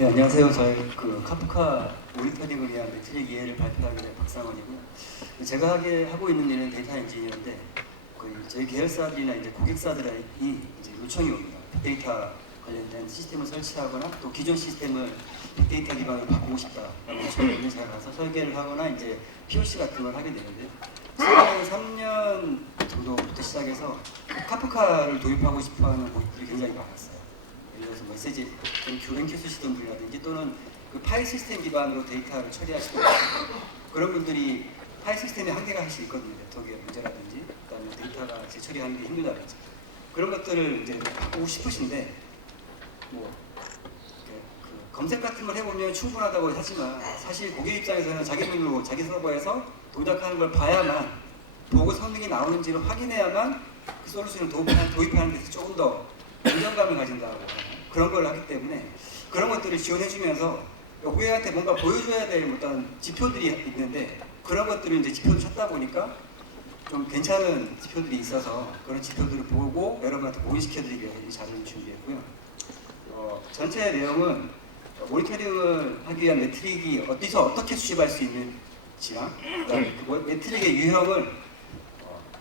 네, 안녕하세요. 저희 카프카 모니터링을 위한 매트릭 이해를 발표하게 된 박상원이고요. 제가 하고 있는 일은 데이터 엔지니어인데 저희 계열사들이나 이제 고객사들이 이제 요청이 옵니다. 빅데이터 관련된 시스템을 설치하거나 또 기존 시스템을 빅데이터 기반으로 바꾸고 싶다라는 요청이 오면 제가 가서 설계를 하거나 이제 POC 같은 걸 하게 되는데요. 최근 3년 정도부터 시작해서 카프카를 도입하고 싶어하는 고객들이 굉장히 많았어요. 예를 들어서 메시지 교랭 쓰시던 분이라든지 또는 파일 시스템 기반으로 데이터를 처리하시던 그런 분들이 파일 시스템에 한계가 사실 있거든요. 네트워크의 문제라든지 그다음에 데이터가 재처리하는 게 힘들다든지 그런 것들을 이제 바꾸고 싶으신데 검색 같은 걸 해보면 충분하다고 하지만 사실 고객 입장에서는 자기 눈으로 자기 서버에서 동작하는 걸 봐야만 보고 성능이 나오는지를 확인해야만 그 솔루션을 도입하는 데서 조금 더 안정감을 가진다고 그런 걸 하기 때문에 그런 것들을 지원해주면서 고객한테 뭔가 보여줘야 될 어떤 지표들이 있는데 그런 것들을 이제 지표를 찾다 보니까 좀 괜찮은 지표들이 있어서 그런 지표들을 보고 여러분한테 모의시켜드리기 위해서 이 자료를 준비했고요. 전체 내용은 모니터링을 하기 위한 매트릭이 어디서 어떻게 수집할 수 있는지랑 그 매트릭의 유형을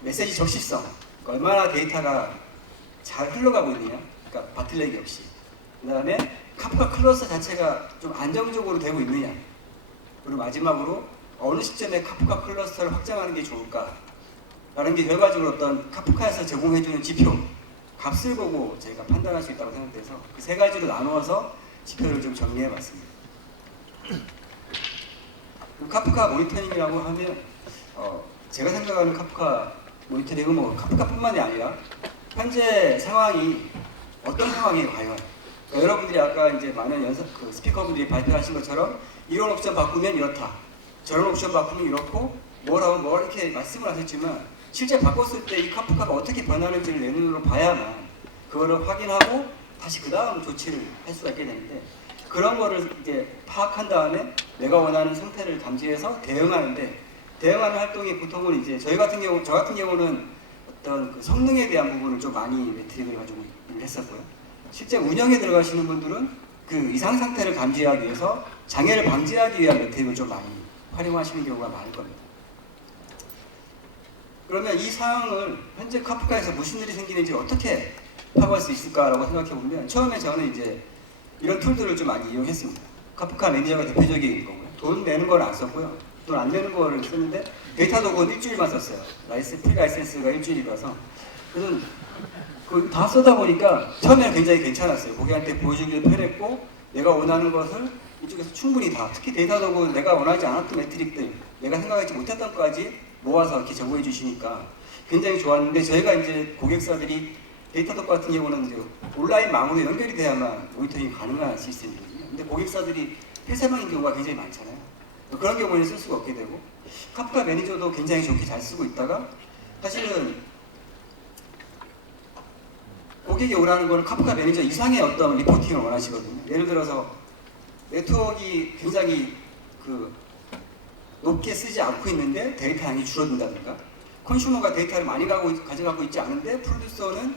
메시지 적시성, 얼마나 데이터가 잘 흘러가고 있느냐, 그러니까 바틀렉이 없이. 그 다음에 카프카 클러스터 자체가 좀 안정적으로 되고 있느냐. 그리고 마지막으로 어느 시점에 카프카 클러스터를 확장하는 게 좋을까. 라는 게 결과적으로 어떤 카프카에서 제공해주는 지표, 값을 보고 저희가 판단할 수 있다고 생각돼서 그 세 가지로 나누어서 지표를 좀 정리해봤습니다. 카프카 모니터링이라고 하면 제가 생각하는 카프카 모니터링은 카프카뿐만이 아니라 현재 상황이 어떤 상황이에요, 과연? 그러니까 여러분들이 아까 이제 많은 스피커분들이 발표하신 것처럼 이런 옵션 바꾸면 이렇다, 저런 옵션 바꾸면 이렇고, 뭘 이렇게 말씀을 하셨지만 실제 바꿨을 때 이 카프카가 어떻게 변하는지를 내 눈으로 봐야만 그거를 확인하고 다시 그 다음 조치를 할 수가 있게 되는데 그런 거를 이제 파악한 다음에 내가 원하는 상태를 감지해서 대응하는데 대응하는 활동이 보통은 이제 저 같은 경우는 어떤 그 성능에 대한 부분을 좀 많이 매트릭을 가지고 일을 했었고요. 실제 운영에 들어가시는 분들은 그 이상 상태를 감지하기 위해서 장애를 방지하기 위한 매트릭을 좀 많이 활용하시는 경우가 많을 겁니다. 그러면 이 상황을 현재 카프카에서 무슨 일이 생기는지 어떻게 파악할 수 있을까라고 생각해 보면 처음에 저는 이제 이런 툴들을 좀 많이 이용했습니다. 카프카 매니저가 대표적인 거고요. 돈 내는 건 안 썼고요. 돈 안 내는 거를 쓰는데 데이터 도구는 일주일만 썼어요. 프리 라이센스가 일주일이라서 그래서 다 쓰다 보니까 처음에는 굉장히 괜찮았어요. 고객한테 보여주기도 편했고 내가 원하는 것을 이쪽에서 충분히 다 특히 데이터 도구는 내가 원하지 않았던 매트릭들 내가 생각하지 못했던 것까지 모아서 이렇게 제공해 주시니까 굉장히 좋았는데 저희가 이제 고객사들이 데이터 도구 같은 경우는 이제 온라인 망으로 연결이 돼야만 모니터링이 가능한 시스템이거든요. 근데 고객사들이 폐쇄망인 경우가 굉장히 많잖아요. 그런 경우에는 쓸 수가 없게 되고 카프카 매니저도 굉장히 좋게 잘 쓰고 있다가 사실은 고객이 원하는 건 카프카 매니저 이상의 어떤 리포팅을 원하시거든요. 예를 들어서 네트워크가 굉장히 높게 쓰지 않고 있는데 데이터 양이 줄어든다든가 컨슈머가 데이터를 많이 가져가고 있지 않은데 프로듀서는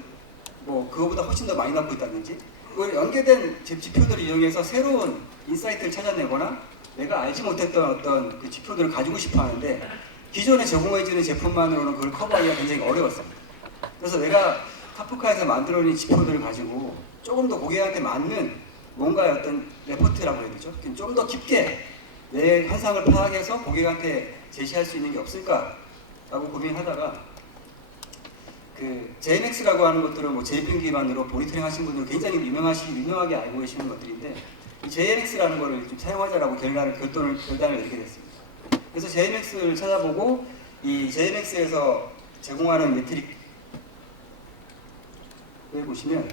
그거보다 훨씬 더 많이 갖고 있다든지 그걸 연계된 지표들을 이용해서 새로운 인사이트를 찾아내거나 내가 알지 못했던 어떤 그 지표들을 가지고 싶어 하는데 기존에 제공해주는 제품만으로는 그걸 커버하기가 굉장히 어려웠습니다. 그래서 내가 카프카에서 만들어낸 지표들을 가지고 조금 더 고객한테 맞는 뭔가 어떤 레포트라고 해야 되죠. 좀 더 깊게 내 현상을 파악해서 고객한테 제시할 수 있는 게 없을까라고 고민하다가 JMX라고 하는 것들은 JPM 기반으로 모니터링 하신 분들은 굉장히 유명하게 알고 계시는 것들인데 이 JMX라는 거를 좀 사용하자라고 결단을 내리게 됐습니다. 그래서 JMX를 찾아보고 이 JMX에서 제공하는 매트릭 보시면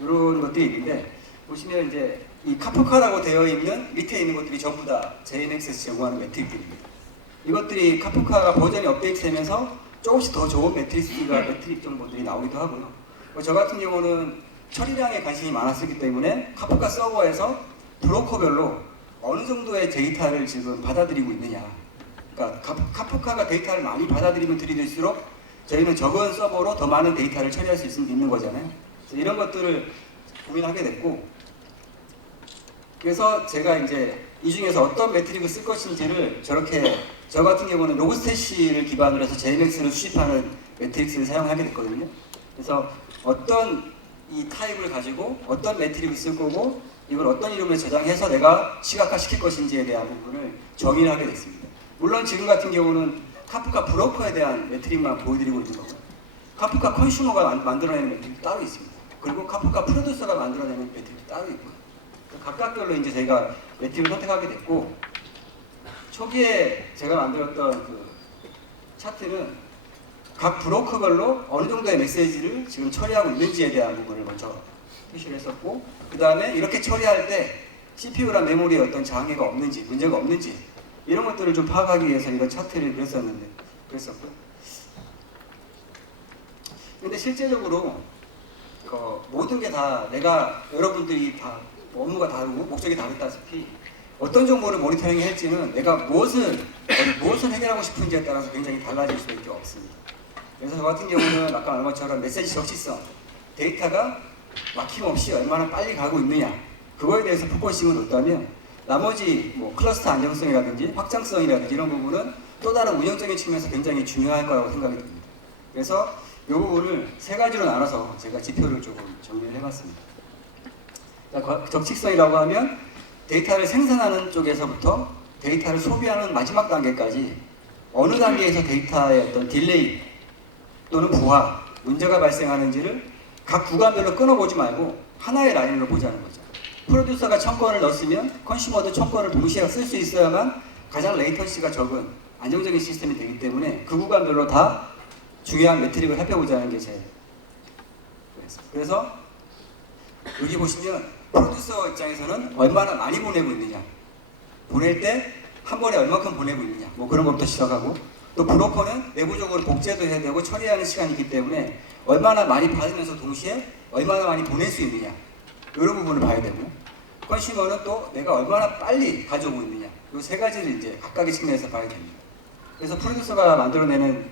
이런 것들이 있는데 보시면 이제 이 카프카라고 되어 있는 밑에 있는 것들이 전부 다 JMX에서 제공하는 매트릭들입니다. 이것들이 카프카가 버전이 업데이트되면서 조금씩 더 좋은 매트릭 정보들이 나오기도 하고요. 저 같은 경우는 처리량에 관심이 많았기 때문에 카프카 서버에서 브로커별로 어느 정도의 데이터를 지금 받아들이고 있느냐. 그러니까 카프카가 데이터를 많이 받아들이면 들이댈수록 저희는 적은 서버로 더 많은 데이터를 처리할 수 있는 거잖아요. 그래서 이런 것들을 고민하게 됐고 그래서 제가 이제 이 중에서 어떤 매트릭을 쓸 것인지를 저렇게 저 같은 경우는 로그스태시를 기반으로 해서 JMax를 수집하는 매트릭스를 사용하게 됐거든요. 그래서 어떤 이 타입을 가지고 어떤 매트릭을 쓸 거고 이걸 어떤 이름으로 저장해서 내가 시각화시킬 것인지에 대한 부분을 정의를 하게 됐습니다. 물론 지금 같은 경우는 카프카 브로커에 대한 매트릭만 보여드리고 있는 거고요. 카프카 컨슈머가 만들어내는 매트릭도 따로 있습니다. 그리고 카프카 프로듀서가 만들어내는 매트릭도 따로 있고요. 각각별로 이제 저희가 매트릭을 선택하게 됐고, 초기에 제가 만들었던 그 차트는 각 브로커별로 어느 정도의 메시지를 지금 처리하고 있는지에 대한 부분을 먼저 표시를 했었고, 그 다음에 이렇게 처리할 때 CPU랑 메모리에 어떤 장애가 없는지, 문제가 없는지 이런 것들을 좀 파악하기 위해서 이런 차트를 그랬었고요. 근데 실제적으로 모든 게 다 내가 여러분들이 다 업무가 다르고 목적이 다르다시피 어떤 정보를 모니터링 할지는 내가 무엇을 해결하고 싶은지에 따라서 굉장히 달라질 수밖에 없습니다. 그래서 저 같은 경우는 아까 말한 것처럼 메시지 적시성, 데이터가 막힘없이 얼마나 빨리 가고 있느냐 그거에 대해서 포커싱을 뒀다면 나머지 뭐 클러스터 안정성이라든지 확장성이라든지 이런 부분은 또 다른 운영적인 측면에서 굉장히 중요할 거라고 생각이 듭니다. 그래서 이 부분을 세 가지로 나눠서 제가 지표를 조금 정리를 해봤습니다. 적칙성이라고 하면 데이터를 생산하는 쪽에서부터 데이터를 소비하는 마지막 단계까지 어느 단계에서 데이터의 어떤 딜레이 또는 부하, 문제가 발생하는지를 각 구간별로 끊어보지 말고 하나의 라인으로 보자는 거죠. 프로듀서가 1000건을 넣었으면 컨슈머도 1000건을 동시에 쓸 수 있어야만 가장 레이턴시가 적은 안정적인 시스템이 되기 때문에 그 구간별로 다 중요한 매트릭을 살펴보자는 게 제 거였습니다. 그래서 여기 보시면 프로듀서 입장에서는 얼마나 많이 보내고 있느냐, 보낼 때 한 번에 얼마큼 보내고 있느냐, 뭐 그런 것부터 시작하고, 또 브로커는 내부적으로 복제도 해야 되고 처리하는 시간이 있기 때문에 얼마나 많이 받으면서 동시에 얼마나 많이 보낼 수 있느냐 이런 부분을 봐야 되고요. 컨슈머는 또 내가 얼마나 빨리 가져오고 있느냐 이 세 가지를 이제 각각의 측면에서 봐야 됩니다. 그래서 프로듀서가 만들어내는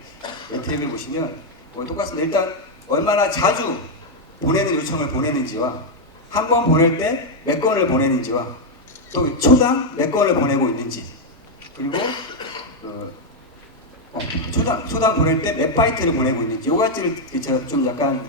매트릭을 보시면 똑같습니다. 일단 얼마나 자주 보내는 요청을 보내는지와 한 번 보낼 때 몇 건을 보내는지와 또 초당 몇 건을 보내고 있는지, 그리고 초당 보낼 때 몇 바이트를 보내고 있는지 요 가지를 좀 약간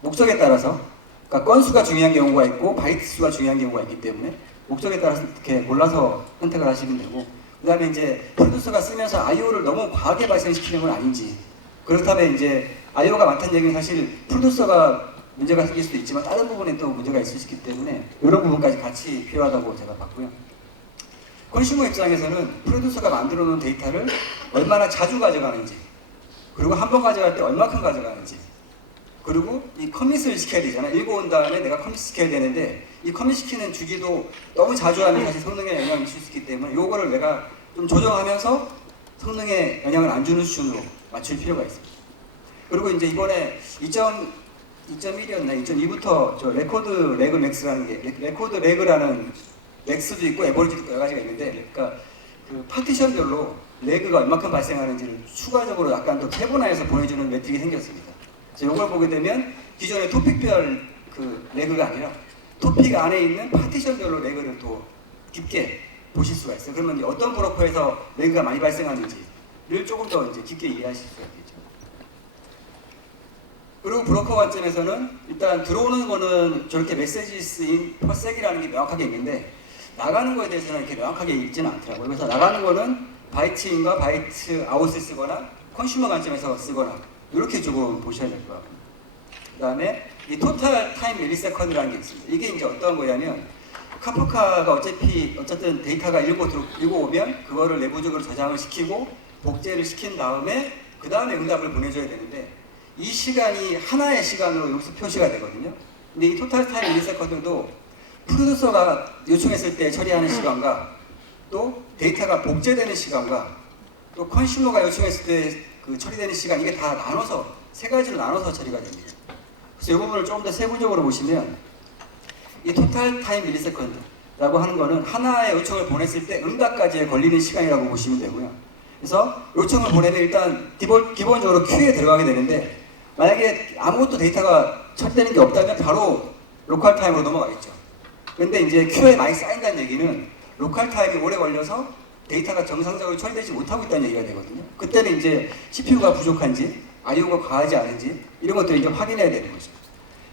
목적에 따라서, 그러니까 건수가 중요한 경우가 있고 바이트 수가 중요한 경우가 있기 때문에 목적에 따라서 이렇게 골라서 선택을 하시면 되고, 그 다음에 이제 프로듀서가 쓰면서 IO를 너무 과하게 발생시키는 건 아닌지, 그렇다면 이제 IO가 많다는 얘기는 사실 프로듀서가 문제가 생길 수도 있지만 다른 부분에 또 문제가 있을 수 있기 때문에 이런 부분까지 같이 필요하다고 제가 봤고요. 컨슈머 입장에서는 프로듀서가 만들어 놓은 데이터를 얼마나 자주 가져가는지, 그리고 한 번 가져갈 때 얼마큼 가져가는지, 그리고 이 커밋을 시켜야 되잖아요. 읽어온 다음에 내가 커밋 시켜야 되는데 이 커밋 시키는 주기도 너무 자주 하면 사실 성능에 영향을 미칠 수 있기 때문에 요거를 내가 좀 조정하면서 성능에 영향을 안 주는 수준으로 맞출 필요가 있습니다. 그리고 이제 이번에 2.1이었나 2.2부터 저 레코드 레그 맥스라는 게, 레코드 레그라는 맥스도 있고 에버리지도 있고 여러 가지가 있는데, 그러니까 그 파티션별로 레그가 얼마큼 발생하는지를 추가적으로 약간 더 세분화해서 보내주는 매트릭이 생겼습니다. 그래서 이걸 보게 되면 기존의 토픽별 그 레그가 아니라 토픽 안에 있는 파티션별로 레그를 또 깊게 보실 수가 있어요. 그러면 이제 어떤 브로커에서 레그가 많이 발생하는지를 조금 더 이제 깊게 이해하실 수가 있겠죠. 그리고 브로커 관점에서는 일단 들어오는 거는 저렇게 메시지스인 퍼섹이라는 게 명확하게 있는데 나가는 거에 대해서는 이렇게 명확하게 있지는 않더라고요. 그래서 나가는 거는 바이트 인과 바이트 아웃을 쓰거나 컨슈머 관점에서 쓰거나 이렇게 조금 보셔야 될 것 같고요. 그 다음에 이 토탈 타임 밀리세컨드라는 게 있습니다. 이게 이제 어떤 거냐면 카프카가 어쨌든 데이터가 읽어오면 그거를 내부적으로 저장을 시키고 복제를 시킨 다음에 그 다음에 응답을 보내줘야 되는데 이 시간이 하나의 시간으로 여기서 표시가 되거든요. 근데 이 토탈 타임 밀리세컨드도 프로듀서가 요청했을 때 처리하는 시간과 또 데이터가 복제되는 시간과 또 컨슈머가 요청했을 때 그 처리되는 시간, 이게 다 나눠서 세 가지로 나눠서 처리가 됩니다. 그래서 이 부분을 조금 더 세부적으로 보시면 이 토탈 타임 밀리세컨드라고 하는 거는 하나의 요청을 보냈을 때 응답까지 걸리는 시간이라고 보시면 되고요. 그래서 요청을 보내면 일단 기본적으로 큐에 들어가게 되는데 만약에 아무것도 데이터가 처리되는 게 없다면 바로 로컬 타임으로 넘어가겠죠. 근데 이제 Q에 많이 쌓인다는 얘기는 로컬 타임이 오래 걸려서 데이터가 정상적으로 처리되지 못하고 있다는 얘기가 되거든요. 그때는 이제 CPU가 부족한지, IO가 과하지 않은지 이런 것들을 이제 확인해야 되는 거죠.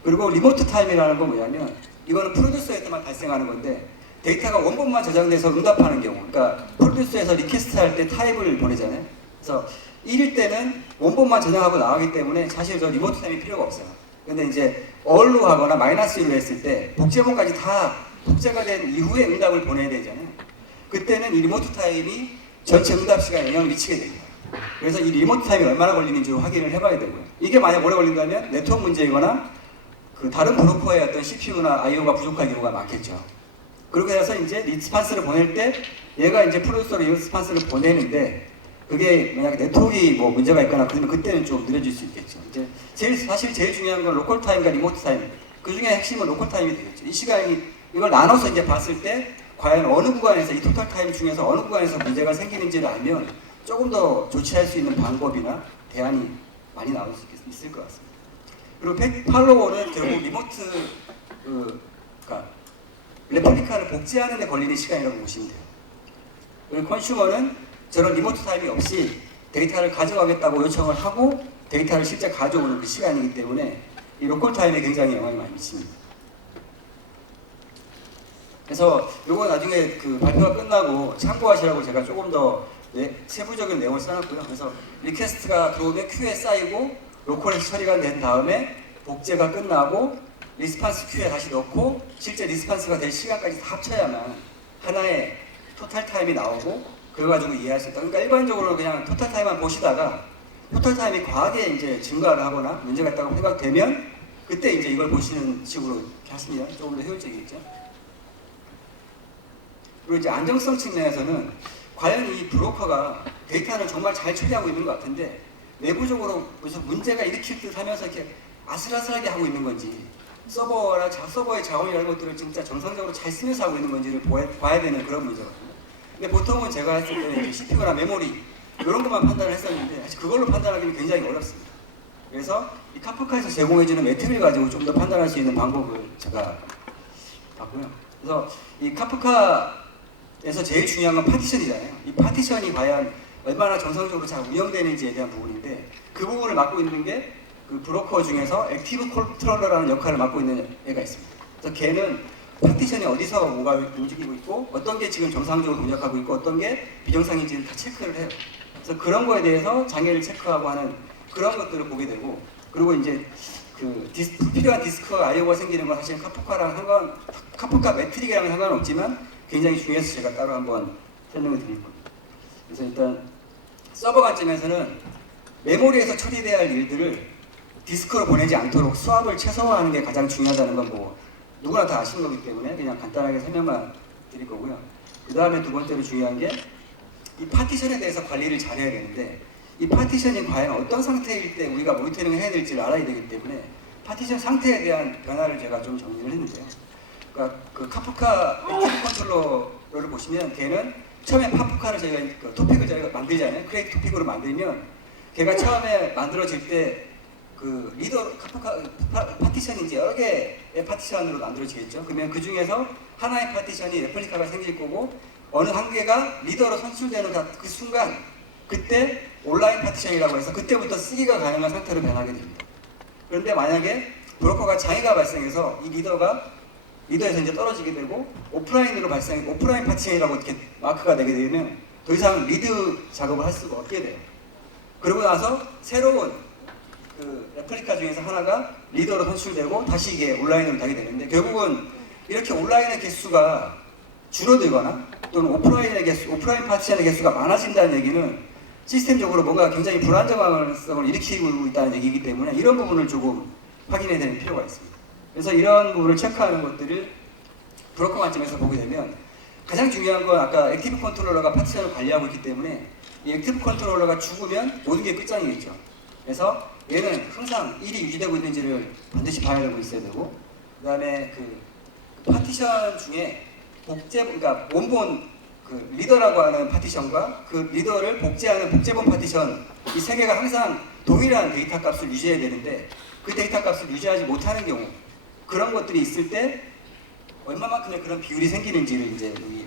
그리고 리모트 타임이라는 건 뭐냐면 이거는 프로듀서에서만 발생하는 건데 데이터가 원본만 저장돼서 응답하는 경우, 그러니까 프로듀서에서 리퀘스트 할 때 타입을 보내잖아요. 그래서 1일 때는 원본만 저장하고 나가기 때문에 사실 저 리모트 타임이 필요가 없어요. 근데 이제 얼로 하거나 마이너스 1로 했을 때 복제본까지 다 복제가 된 이후에 응답을 보내야 되잖아요. 그때는 이 리모트 타임이 전체 응답 시간에 영향을 미치게 됩니다. 그래서 이 리모트 타임이 얼마나 걸리는지 확인을 해봐야 되고요. 이게 만약 오래 걸린다면 네트워크 문제이거나 그 다른 브로커의 어떤 CPU나 IO가 부족할 경우가 많겠죠. 그렇게 해서 이제 리스판스를 보낼 때 얘가 이제 프로듀서로 이 리스판스를 보내는데 그게 만약 네트워크 뭐 문제가 있거나 그러면 그때는 좀 느려질 수 있겠죠. 이제 사실 제일 중요한 건 로컬 타임과 리모트 타임. 그 중에 핵심은 로컬 타임이 되겠죠. 이 시간이 이걸 나눠서 이제 봤을 때 과연 어느 구간에서 이 토탈 타임 중에서 어느 구간에서 문제가 생기는지를 알면 조금 더 조치할 수 있는 방법이나 대안이 많이 나올 수 있을 것 같습니다. 그리고 팔로워는 결국 리모트 그러니까 레플리카를 복제하는 데 걸리는 시간이라고 보시면 돼요. 그리고 컨슈머는 저런 리모트 타임이 없이 데이터를 가져가겠다고 요청을 하고 데이터를 실제 가져오는 그 시간이기 때문에 이 로컬 타임에 굉장히 영향이 많이 미칩니다. 그래서 요거 나중에 그 발표가 끝나고 참고하시라고 제가 조금 더 세부적인 내용을 써놨고요. 그래서 리퀘스트가 들어오면 큐에 쌓이고 로컬에서 처리가 된 다음에 복제가 끝나고 리스판스 큐에 다시 넣고 실제 리스판스가 될 시간까지 다 합쳐야만 하나의 토탈 타임이 나오고 그걸 가지고 이해할 수 있다. 그러니까 일반적으로 그냥 토탈 타임만 보시다가 토탈 타임이 과하게 이제 증가를 하거나 문제가 있다고 생각되면 그때 이제 이걸 보시는 식으로 이렇게 하십니다. 조금 더 효율적이겠죠. 그리고 이제 안정성 측면에서는 과연 이 브로커가 데이터를 정말 잘 처리하고 있는 것 같은데 내부적으로 무슨 문제가 일으킬 듯 하면서 이렇게 아슬아슬하게 하고 있는 건지 서버의 자원이나 이런 것들을 진짜 정상적으로 잘 쓰면서 하고 있는 건지를 봐야 되는 그런 문제거든요. 근데 보통은 제가 했을 때는 CPU나 메모리 이런 것만 판단을 했었는데 사실 그걸로 판단하기는 굉장히 어렵습니다. 그래서 이 카프카에서 제공해주는 매트릭을 가지고 좀 더 판단할 수 있는 방법을 제가 봤고요. 그래서 이 카프카에서 제일 중요한 건 파티션이잖아요. 이 파티션이 과연 얼마나 정상적으로 잘 운영되는지에 대한 부분인데 그 부분을 맡고 있는 게 그 브로커 중에서 액티브 컨트롤러라는 역할을 맡고 있는 애가 있습니다. 그래서 걔는 파티션이 어디서 뭐가 움직이고 있고 어떤 게 지금 정상적으로 동작하고 있고 어떤 게 비정상인지를 다 체크를 해요. 그래서 그런 거에 대해서 장애를 체크하고 하는 그런 것들을 보게 되고 그리고 이제 그 불필요한 디스크와 IO가 생기는 건 사실 카프카 매트릭이랑은 상관없지만 굉장히 중요해서 제가 따로 한번 설명을 드릴 겁니다. 그래서 일단 서버 관점에서는 메모리에서 처리돼야 할 일들을 디스크로 보내지 않도록 수압을 최소화하는 게 가장 중요하다는 건 뭐 누구나 다 아시는 거기 때문에 그냥 간단하게 설명만 드릴 거고요. 그 다음에 두 번째로 중요한 게 이 파티션에 대해서 관리를 잘해야 되는데 이 파티션이 과연 어떤 상태일 때 우리가 모니터링을 해야 될지를 알아야 되기 때문에 파티션 상태에 대한 변화를 제가 좀 정리를 했는데요. 그러니까 그 카프카 액티브 컨트롤러를 보시면 걔는 처음에 카프카를 저희가 그 토픽을 저희가 만들잖아요. 크리에이트 토픽으로 만들면 걔가 처음에 만들어질 때 그 리더 카프카 파티션이 이제 여러 개의 파티션으로 만들어지겠죠. 그러면 그 중에서 하나의 파티션이 레플리카가 생길 거고 어느 한 개가 리더로 선출되는 그 순간 그때 온라인 파티션이라고 해서 그때부터 쓰기가 가능한 상태로 변하게 됩니다. 그런데 만약에 브로커가 장애가 발생해서 이 리더에서 이제 떨어지게 되고 오프라인 파티션이라고 이렇게 마크가 되게 되면 더 이상 리드 작업을 할 수가 없게 돼요. 그러고 나서 새로운 그 레플리카 중에서 하나가 리더로 선출되고 다시 이게 온라인으로 가게 되는데 결국은 이렇게 온라인의 개수가 줄어들거나 또는 오프라인 파티션의 개수가 많아진다는 얘기는 시스템적으로 뭔가 굉장히 불안정성을 일으키고 있다는 얘기이기 때문에 이런 부분을 조금 확인해야 되는 필요가 있습니다. 그래서 이런 부분을 체크하는 것들을 브로커 관점에서 보게 되면 가장 중요한 건 아까 액티브 컨트롤러가 파티션을 관리하고 있기 때문에 이 액티브 컨트롤러가 죽으면 모든 게 끝장이겠죠. 그래서 얘는 항상 일이 유지되고 있는지를 반드시 봐야 되고 있어야 되고 그 다음에 그 파티션 중에 그러니까 원본 그 리더라고 하는 파티션과 그 리더를 복제하는 복제본 파티션 이 세 개가 항상 동일한 데이터 값을 유지해야 되는데 그 데이터 값을 유지하지 못하는 경우 그런 것들이 있을 때 얼마만큼의 그런 비율이 생기는지를 이제 이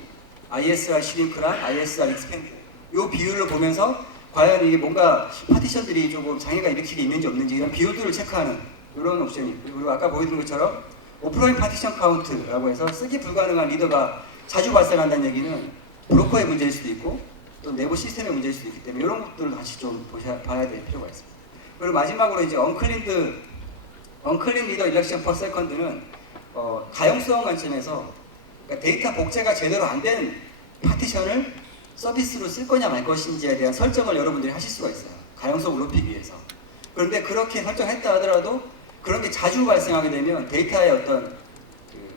ISR 슈링크랑 ISR 익스펜드 이 비율을 보면서 과연 이게 뭔가 파티션들이 조금 장애가 일으키게 있는지 없는지 이런 비율들을 체크하는 이런 옵션이 있고요. 그리고 아까 보여드린 것처럼 오프라인 파티션 카운트라고 해서 쓰기 불가능한 리더가 자주 발생한다는 얘기는 브로커의 문제일 수도 있고 또 내부 시스템의 문제일 수도 있기 때문에 이런 것들을 다시 좀 봐야 될 필요가 있습니다. 그리고 마지막으로 이제 언클린 리더 일렉션 퍼 세컨드는 가용성 관점에서 그러니까 데이터 복제가 제대로 안 된 파티션을 서비스로 쓸 거냐 말 것인지에 대한 설정을 여러분들이 하실 수가 있어요. 가용성을 높이기 위해서. 그런데 그렇게 설정했다 하더라도 그런 게 자주 발생하게 되면 데이터의 어떤 그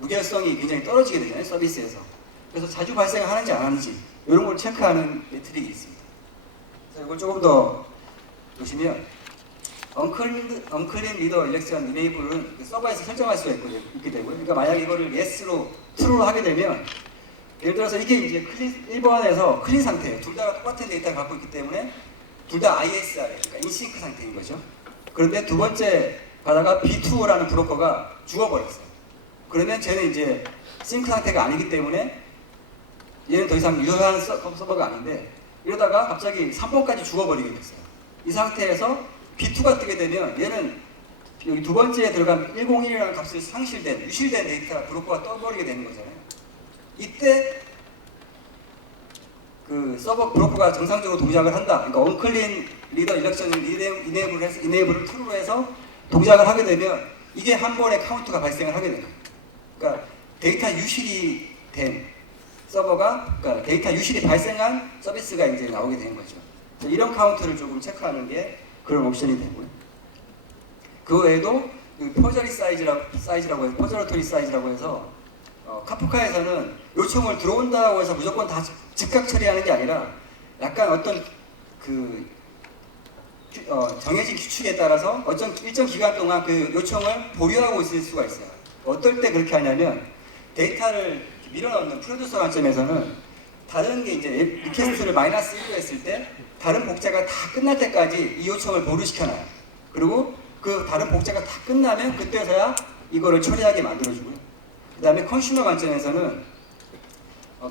무결성이 굉장히 떨어지게 되잖아요. 서비스에서. 그래서 자주 발생하는지 안 하는지 이런 걸 체크하는 메트릭이 있습니다. 그래서 이걸 조금 더 보시면 언클린 리더 일렉션 이네이블은 서버에서 설정할 수가 있게 되고요. 그러니까 만약 이거를 yes로 true로 하게 되면 예를 들어서 이게 이제 1번에서 클린 상태예요. 둘 다 똑같은 데이터를 갖고 있기 때문에 둘 다 ISR이에요. 그러니까 인싱크 상태인 거죠. 그런데 두 번째 가다가 B2라는 브로커가 죽어버렸어요. 그러면 쟤는 이제 싱크 상태가 아니기 때문에 얘는 더 이상 유효한 서버가 아닌데 이러다가 갑자기 3번까지 죽어버리게 됐어요. 이 상태에서 B2가 뜨게 되면 얘는 여기 두 번째에 들어간 101이라는 값을 유실된 데이터 브로커가 떠버리게 되는 거잖아요. 이때 그 서버 브로커가 정상적으로 동작을 한다. 그러니까 언클린 리더 일렉션을 이네이블을 true로 해서 동작을 하게 되면 이게 한 번에 카운트가 발생을 하게 돼요. 그러니까 데이터 유실이 된 서버가 그러니까 데이터 유실이 발생한 서비스가 이제 나오게 되는 거죠. 이런 카운트를 조금 체크하는 게 그런 옵션이 되고요. 그 외에도 퍼저리 사이즈라고 해서 퍼저러토리 사이즈라고 해서 카프카에서는 요청을 들어온다고 해서 무조건 다 즉각 처리하는 게 아니라 약간 어떤 그 정해진 규칙에 따라서 어떤 일정 기간 동안 그 요청을 보류하고 있을 수가 있어요. 어떨 때 그렇게 하냐면 데이터를 밀어넣는 프로듀서 관점에서는 다른 게 이제 리퀘스트를 마이너스 1로 했을 때 다른 복제가 다 끝날 때까지 이 요청을 보류시켜놔요. 그리고 그 다른 복제가 다 끝나면 그때서야 이거를 처리하게 만들어주고요. 그 다음에 컨슈머 관점에서는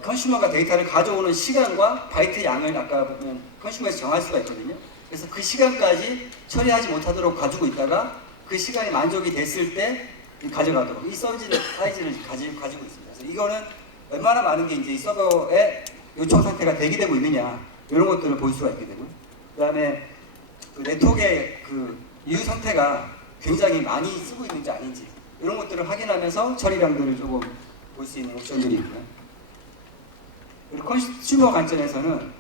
컨슈머가 데이터를 가져오는 시간과 바이트 양을 아까 보면 컨슈머에서 정할 수가 있거든요. 그래서 그 시간까지 처리하지 못하도록 가지고 있다가 그 시간이 만족이 됐을 때 가져가도록 이 서비스 사이즈를 가지고 있습니다. 그래서 이거는 얼마나 많은 게 이제 이 서버의 요청 상태가 대기되고 있느냐 이런 것들을 볼 수가 있게 되고요. 그 다음에 그 네트워크의 그 이유 상태가 굉장히 많이 쓰고 있는지 아닌지 이런 것들을 확인하면서 처리량들을 조금 볼 수 있는 옵션들이 있고요. 그리고 컨슈머 관점에서는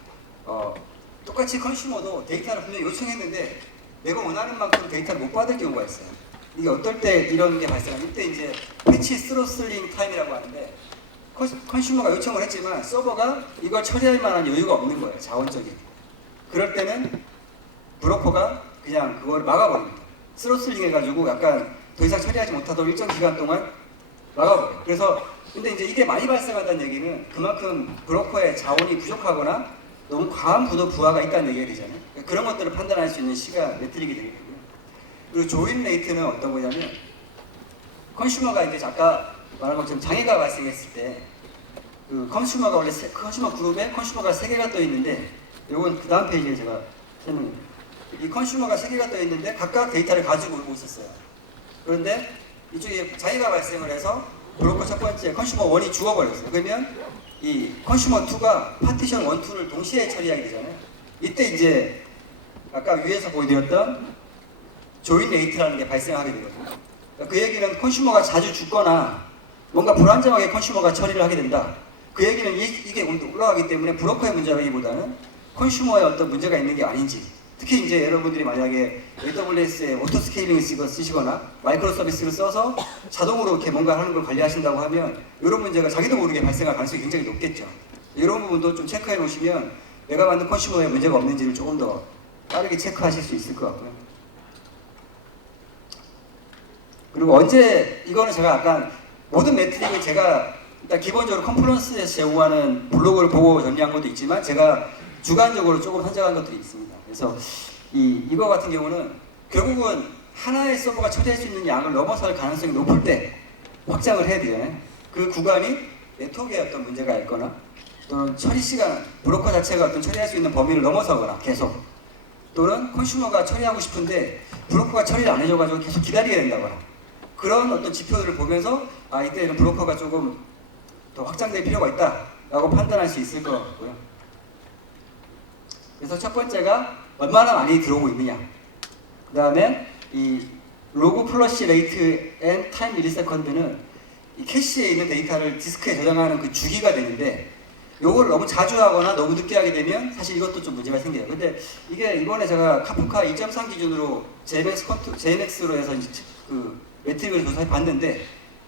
똑같이 컨슈머도 데이터를 분명히 요청했는데 내가 원하는 만큼 데이터를 못 받을 경우가 있어요. 이게 어떨 때 이런 게 발생하면 이때 이제 패치 스로슬링 타임이라고 하는데 컨슈머가 요청을 했지만 서버가 이걸 처리할 만한 여유가 없는 거예요. 자원적인. 그럴 때는 브로커가 그냥 그걸 막아버립니다. 스로슬링 해가지고 약간 더 이상 처리하지 못하도록 일정 기간 동안 막아버려요. 그래서 근데 이제 이게 많이 발생한다는 얘기는 그만큼 브로커의 자원이 부족하거나 너무 과한 부하가 있다는 얘기가 되잖아요. 그런 것들을 판단할 수 있는 시간 메트릭이 되겠고요. 그리고 조인 레이트는 어떤 거냐면 컨슈머가 이제 아까 말한 것처럼 장애가 발생했을 때 그 컨슈머가 원래 컨슈머 그룹에 컨슈머가 3개가 떠 있는데 요건 그 다음 페이지에 제가 설명해요. 이 컨슈머가 3개가 떠 있는데 각각 데이터를 가지고 오고 있었어요. 그런데 이쪽에 장애가 발생을 해서 브로커 첫 번째 컨슈머 1이 죽어버렸어요. 그러면 이 컨슈머 2가 파티션 1, 2를 동시에 처리하게 되잖아요. 이때 이제 아까 위에서 보여드렸던 조인 레이트라는 게 발생하게 되거든요. 그러니까 그 얘기는 컨슈머가 자주 죽거나 뭔가 불안정하게 컨슈머가 처리를 하게 된다. 그 얘기는 이게 올라가기 때문에 브로커의 문제라기보다는 컨슈머에 어떤 문제가 있는 게 아닌지, 특히 이제 여러분들이 만약에 AWS에 오토스케일링을 쓰시거나 마이크로 서비스를 써서 자동으로 이렇게 뭔가 하는 걸 관리하신다고 하면 이런 문제가 자기도 모르게 발생할 가능성이 굉장히 높겠죠. 이런 부분도 좀 체크해 놓으시면 내가 만든 컨슈머에 문제가 없는지를 조금 더 빠르게 체크하실 수 있을 것 같고요. 그리고 언제 이거는 제가 약간 모든 메트릭을 제가 일단 기본적으로 컨플런스에서 제공하는 블로그를 보고 정리한 것도 있지만 제가 주관적으로 조금 선정한 것들이 있습니다. 그래서 이거 같은 경우는 결국은 하나의 서버가 처리할 수 있는 양을 넘어설 가능성이 높을 때 확장을 해야 되잖아요. 그 구간이 네트워크에 어떤 문제가 있거나 또는 처리 시간, 브로커 자체가 어떤 처리할 수 있는 범위를 넘어서거나 계속 또는 컨슈머가 처리하고 싶은데 브로커가 처리를 안 해줘가지고 계속 기다리게 된다거나 그런 어떤 지표들을 보면서 아 이때는 브로커가 조금 더 확장될 필요가 있다라고 판단할 수 있을 것 같고요. 그래서 첫 번째가 얼마나 많이 들어오고 있느냐. 그 다음에 이 로그 플러시 레이트 앤 타임 밀리세컨드는 이 캐시에 있는 데이터를 디스크에 저장하는 그 주기가 되는데 요걸 너무 자주 하거나 너무 늦게 하게 되면 사실 이것도 좀 문제가 생겨요. 근데 이게 이번에 제가 카프카 2.3 기준으로 JMX로 해서 그 매트릭을 조사해 봤는데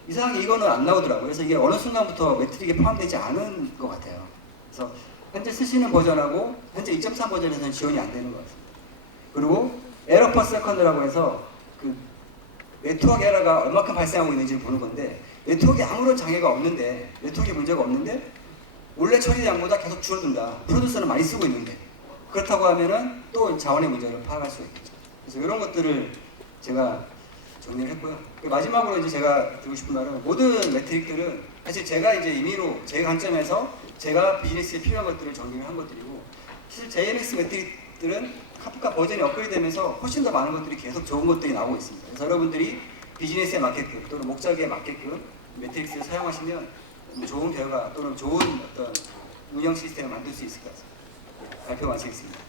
이상하게 이거는 안 나오더라고요. 그래서 이게 어느 순간부터 매트릭에 포함되지 않은 것 같아요. 그래서 현재 쓰시는 버전하고 현재 2.3 버전에서는 지원이 안 되는 것 같습니다. 그리고 에러 퍼 세컨드라고 해서 그 네트워크 에러가 얼마큼 발생하고 있는지를 보는 건데 네트워크에 아무런 장애가 없는데 네트워크에 문제가 없는데 원래 처리량보다 계속 줄어든다. 프로듀서는 많이 쓰고 있는데 그렇다고 하면은 또 자원의 문제를 파악할 수 있겠죠. 그래서 이런 것들을 제가 정리를 했고요. 마지막으로 이제 제가 드리고 싶은 말은 모든 매트릭들은 사실 제가 이제 임의로 제 관점에서 제가 비즈니스에 필요한 것들을 정리를 한 것들이고 사실 JMX 매트릭들은 카프카 버전이 업그레이드되면서 훨씬 더 많은 것들이 계속 좋은 것들이 나오고 있습니다. 그래서 여러분들이 비즈니스에 맞게끔 또는 목적에 맞게끔 매트릭스를 사용하시면 좋은 결과 또는 좋은 어떤 운영 시스템을 만들 수 있을 것 같습니다. 발표 마치겠습니다.